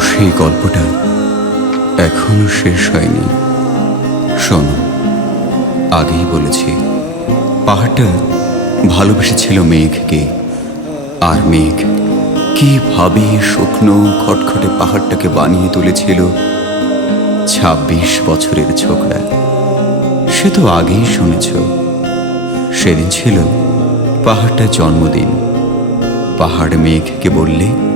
সেই গল্পটা এখনও শেষ হয়নি। শোনো, আগেই বলেছি, পাহাড়টা ভালোবেসেছিল মেঘকে। আর মেঘ কীভাবে শুকনো, খটখটে পাহাড়টাকে বানিয়ে তুলেছিল ছাব্বিশ বছরের ছোকরা। সে তো আগেই শুনেছ, সেদিন ছিল পাহাড়টার জন্মদিন। পাহাড় মেঘকে বললে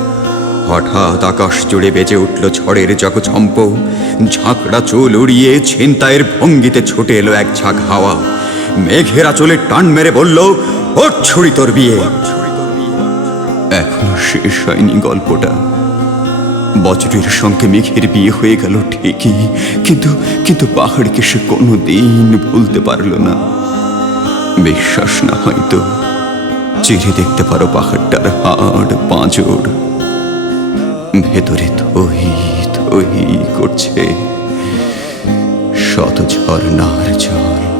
হঠাৎ আকাশ জুড়ে বেজে উঠল ঝড়ের জগঝম্প। ঝাঁকড়া চুল উড়িয়ে ছিনতাইয়ের ভঙ্গিতে ছুটে এলো এক ঝাঁক হাওয়া। মেঘেরা চলে টান মেরে বলল ওর ছুরি তোর বিয়ে। এখনও শেষ হয়নি গল্পটা। বজ্রের সঙ্গে মেঘের বিয়ে হয়ে গেল ঠিকই, কিন্তু কিন্তু পাহাড়কে সে কোনো দিন ভুলতে পারল না। বিশ্বাস না হয়তো চিরে দেখতে পারো পাহাড়টার হাড় পাঁজর। ভেতরে থহি থহি করছে। শত ঝর্ণার জল